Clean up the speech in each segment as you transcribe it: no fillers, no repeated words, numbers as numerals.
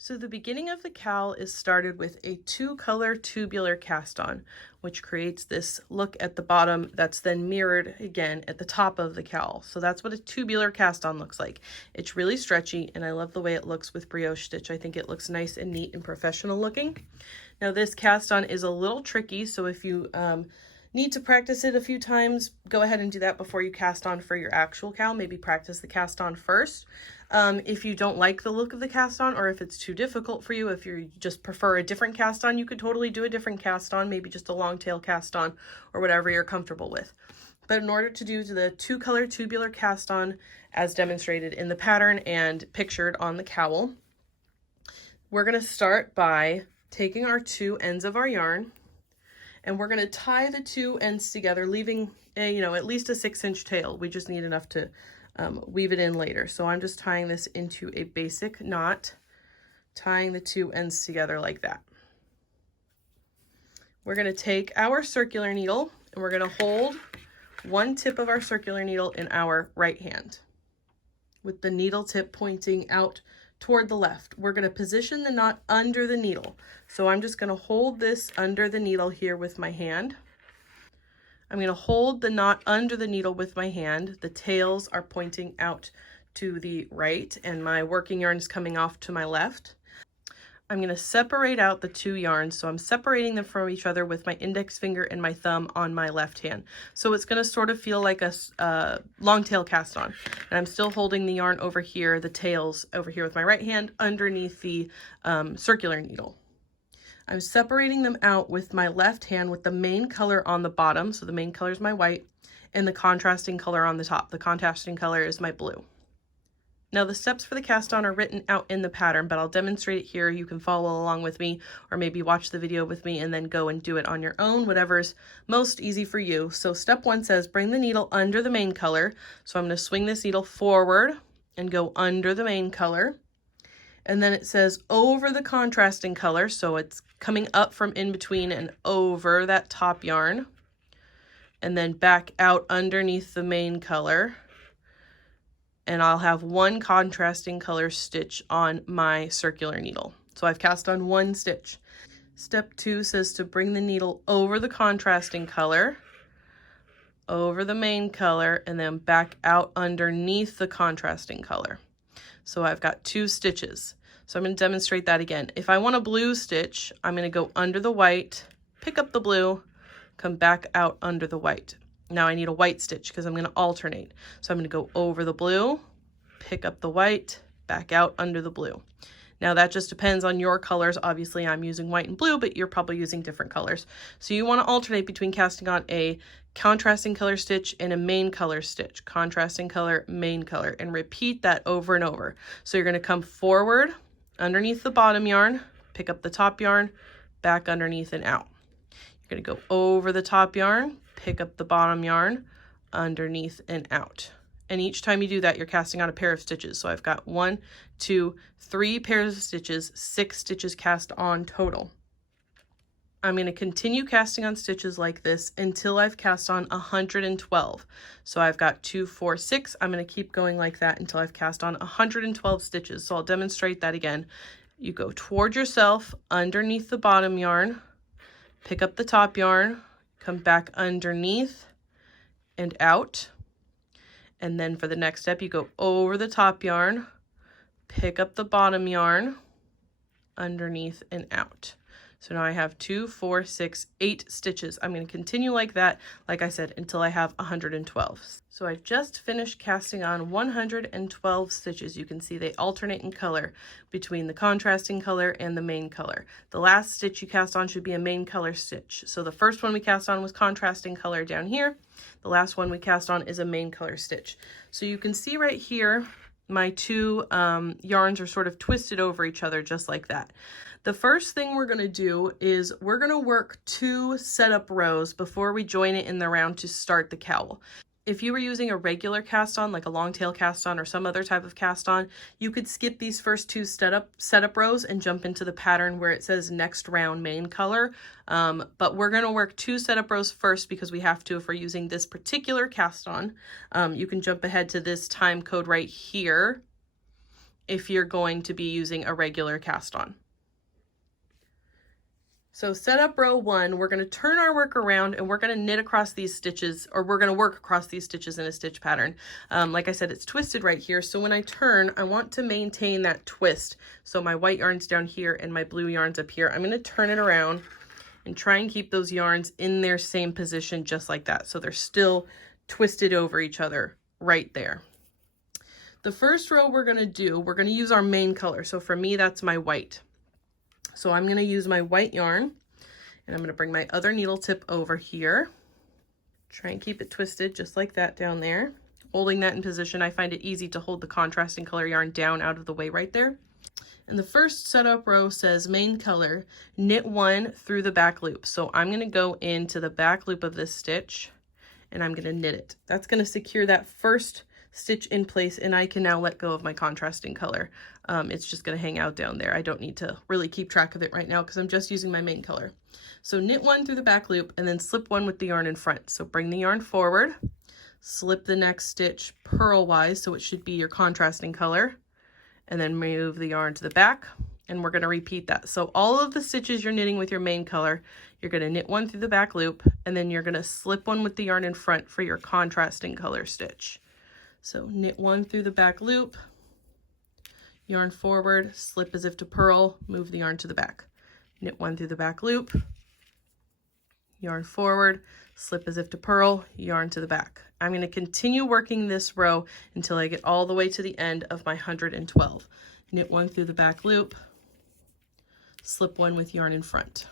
So the beginning of the cowl is started with a 2-color tubular cast on, which creates this look at the bottom that's then mirrored again at the top of the cowl. So that's what a tubular cast on looks like. It's really stretchy, and I love the way it looks with brioche stitch. I think it looks nice and neat and professional looking. Now this cast on is a little tricky, so if you need to practice it a few times, go ahead and do that before you cast on for your actual cowl. Maybe practice the cast on first. If you don't like the look of the cast on, or if it's too difficult for you, if you just prefer a different cast on, you could totally do a different cast on, maybe just a long tail cast on or whatever you're comfortable with. But in order to do the 2-color tubular cast on as demonstrated in the pattern and pictured on the cowl, we're going to start by taking our 2 ends of our yarn, and we're going to tie the 2 ends together, leaving at least a 6-inch tail. We just need enough to weave it in later. So I'm just tying this into a basic knot, tying the 2 ends together like that. We're going to take our circular needle and we're going to hold one tip of our circular needle in our right hand with the needle tip pointing out toward the left. We're going to position the knot under the needle. So I'm just going to hold this under the needle here with my hand. I'm going to hold the knot under the needle with my hand. The tails are pointing out to the right and my working yarn is coming off to my left. I'm going to separate out the 2 yarns. So I'm separating them from each other with my index finger and my thumb on my left hand. So it's going to sort of feel like a long tail cast on. And I'm still holding the yarn over here, the tails over here with my right hand underneath the circular needle. I'm separating them out with my left hand with the main color on the bottom. So the main color is my white and the contrasting color on the top. The contrasting color is my blue. Now the steps for the cast on are written out in the pattern, but I'll demonstrate it here. You can follow along with me or maybe watch the video with me and then go and do it on your own, whatever's most easy for you. So step 1 says bring the needle under the main color. So I'm going to swing this needle forward and go under the main color. And then it says over the contrasting color, so it's coming up from in between and over that top yarn. And then back out underneath the main color. And I'll have 1 contrasting color stitch on my circular needle. So I've cast on 1 stitch. Step 2 says to bring the needle over the contrasting color, over the main color, and then back out underneath the contrasting color. So I've got 2 stitches. So I'm going to demonstrate that again. If I want a blue stitch, I'm going to go under the white, pick up the blue, come back out under the white. Now I need a white stitch because I'm going to alternate. So I'm going to go over the blue, pick up the white, back out under the blue. Now that just depends on your colors. Obviously I'm using white and blue, but you're probably using different colors. So you want to alternate between casting on a contrasting color stitch and a main color stitch. Contrasting color, main color, and repeat that over and over. So you're going to come forward underneath the bottom yarn, pick up the top yarn, back underneath and out. You're going to go over the top yarn, pick up the bottom yarn, underneath and out. And each time you do that, you're casting on a pair of stitches. So I've got 1, 2, 3 pairs of stitches, 6 stitches cast on total. I'm going to continue casting on stitches like this until I've cast on 112. So I've got 2, 4, 6. I'm going to keep going like that until I've cast on 112 stitches. So I'll demonstrate that again. You go toward yourself underneath the bottom yarn, pick up the top yarn, come back underneath and out. And then for the next step, you go over the top yarn, pick up the bottom yarn, underneath and out. So now I have 2, 4, 6, 8 stitches. I'm going to continue like that, like I said, until I have 112. So I just finished casting on 112 stitches. You can see they alternate in color between the contrasting color and the main color. The last stitch you cast on should be a main color stitch. So the first one we cast on was contrasting color down here. The last one we cast on is a main color stitch. So you can see right here, my 2 yarns are sort of twisted over each other just like that. The first thing we're going to do is we're going to work 2 setup rows before we join it in the round to start the cowl. If you were using a regular cast on, like a long tail cast on or some other type of cast on, you could skip these first 2 setup rows and jump into the pattern where it says next round main color. But we're going to work 2 setup rows first because we have to if we're using this particular cast on. You can jump ahead to this time code right here if you're going to be using a regular cast on. So set up row 1, we're going to turn our work around and we're going to knit across these stitches, or we're going to work across these stitches in a stitch pattern. Like I said, it's twisted right here. So when I turn, I want to maintain that twist. So my white yarn's down here and my blue yarn's up here. I'm going to turn it around and try and keep those yarns in their same position just like that. So they're still twisted over each other right there. The first row we're going to use our main color. So for me, that's my white. So I'm going to use my white yarn and I'm going to bring my other needle tip over here. Try and keep it twisted just like that down there. Holding that in position, I find it easy to hold the contrasting color yarn down out of the way right there. And the first setup row says main color, knit 1 through the back loop. So I'm going to go into the back loop of this stitch and I'm going to knit it. That's going to secure that first stitch in place, and I can now let go of my contrasting color. It's just going to hang out down there. I don't need to really keep track of it right now because I'm just using my main color. So knit 1 through the back loop and then slip 1 with the yarn in front. So bring the yarn forward, slip the next stitch purlwise, so it should be your contrasting color, and then move the yarn to the back, and we're going to repeat that. So all of the stitches you're knitting with your main color, you're going to knit 1 through the back loop, and then you're going to slip 1 with the yarn in front for your contrasting color stitch. So knit 1 through the back loop, yarn forward, slip as if to purl, move the yarn to the back. Knit 1 through the back loop, yarn forward, slip as if to purl, yarn to the back. I'm going to continue working this row until I get all the way to the end of my 112. Knit 1 through the back loop, slip 1 with yarn in front.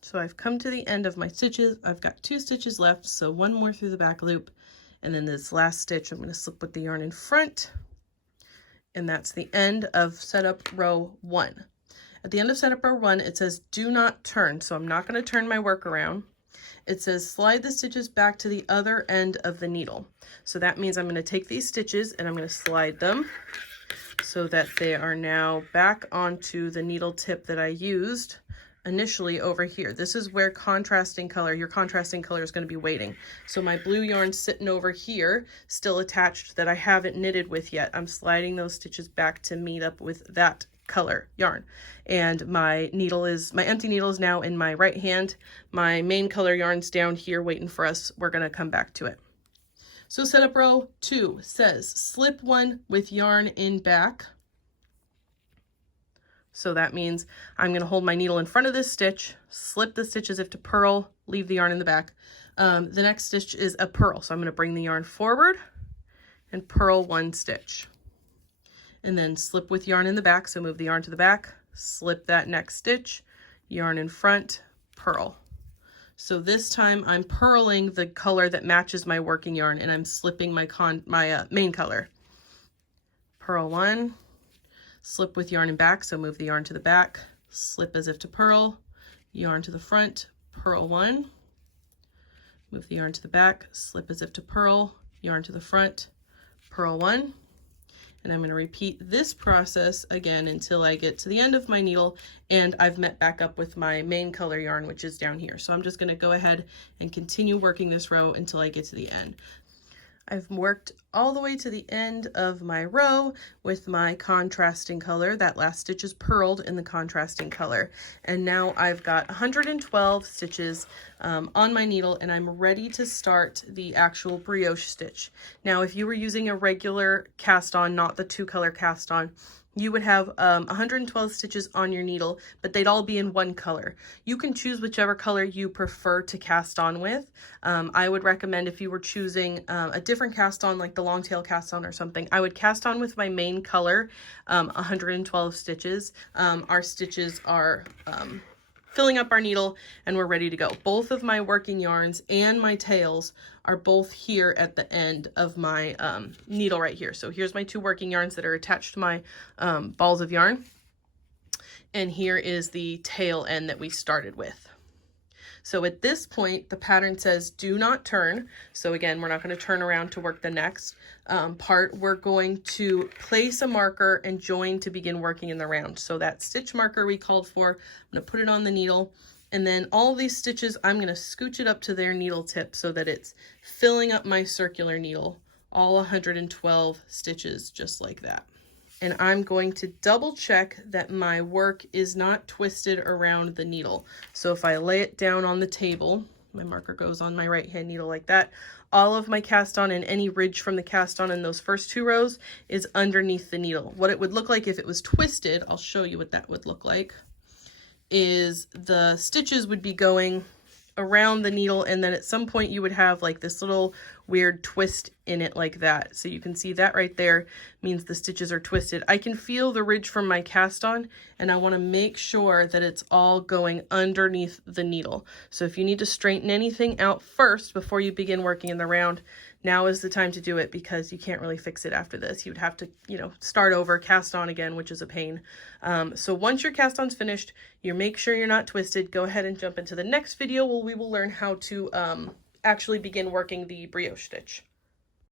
So I've come to the end of my stitches. I've got 2 stitches left, so 1 more through the back loop, and then this last stitch I'm going to slip with the yarn in front, and that's the end of setup row 1. At the end of setup row 1, it says do not turn, so I'm not going to turn my work around. It says slide the stitches back to the other end of the needle. So that means I'm going to take these stitches and I'm going to slide them so that they are now back onto the needle tip that I used initially over here. This is where your contrasting color is going to be waiting. So my blue yarn sitting over here, still attached, that I haven't knitted with yet. I'm sliding those stitches back to meet up with that color yarn. And my empty needle is now in my right hand. My main color yarn's down here waiting for us. We're going to come back to it. So setup row 2 says slip 1 with yarn in back. So that means I'm going to hold my needle in front of this stitch, slip the stitch as if to purl, leave the yarn in the back. The next stitch is a purl. So I'm going to bring the yarn forward and purl 1 stitch. And then slip with yarn in the back. So move the yarn to the back, slip that next stitch, yarn in front, purl. So this time I'm purling the color that matches my working yarn, and I'm slipping my main color. Purl 1. Slip with yarn in back, so move the yarn to the back, slip as if to purl, yarn to the front, purl 1, move the yarn to the back, slip as if to purl, yarn to the front, purl 1, and I'm going to repeat this process again until I get to the end of my needle and I've met back up with my main color yarn, which is down here. So I'm just going to go ahead and continue working this row until I get to the end. I've worked all the way to the end of my row with my contrasting color. That last stitch is purled in the contrasting color. And now I've got 112 stitches on my needle, and I'm ready to start the actual brioche stitch. Now, if you were using a regular cast on, not the 2-color cast on, you would have 112 stitches on your needle, but they'd all be in one color. You can choose whichever color you prefer to cast on with. I would recommend, if you were choosing a different cast on, like the long tail cast on or something, I would cast on with my main color, 112 stitches. Our stitches are filling up our needle and we're ready to go. Both of my working yarns and my tails are both here at the end of my needle right here. So here's my 2 working yarns that are attached to my balls of yarn. And here is the tail end that we started with. So at this point, the pattern says do not turn. So again, we're not going to turn around to work the next part. We're going to place a marker and join to begin working in the round. So that stitch marker we called for, I'm going to put it on the needle And then all these stitches, I'm going to scooch it up to their needle tip so that it's filling up my circular needle, all 112 stitches just like that. And I'm going to double check that my work is not twisted around the needle. So if I lay it down on the table, my marker goes on my right hand needle like that, all of my cast on and any ridge from the cast on in those first 2 rows is underneath the needle. What it would look like if it was twisted, I'll show you what that would look like, is the stitches would be going around the needle, and then at some point you would have like this little weird twist in it like that. So you can see that right there means the stitches are twisted. I can feel the ridge from my cast on, and I want to make sure that it's all going underneath the needle. So if you need to straighten anything out first before you begin working in the round, now is the time to do it, because you can't really fix it after this. You would have to, start over, cast on again, which is a pain. So once your cast on's finished, you make sure you're not twisted, go ahead and jump into the next video where we will learn how to actually begin working the brioche stitch.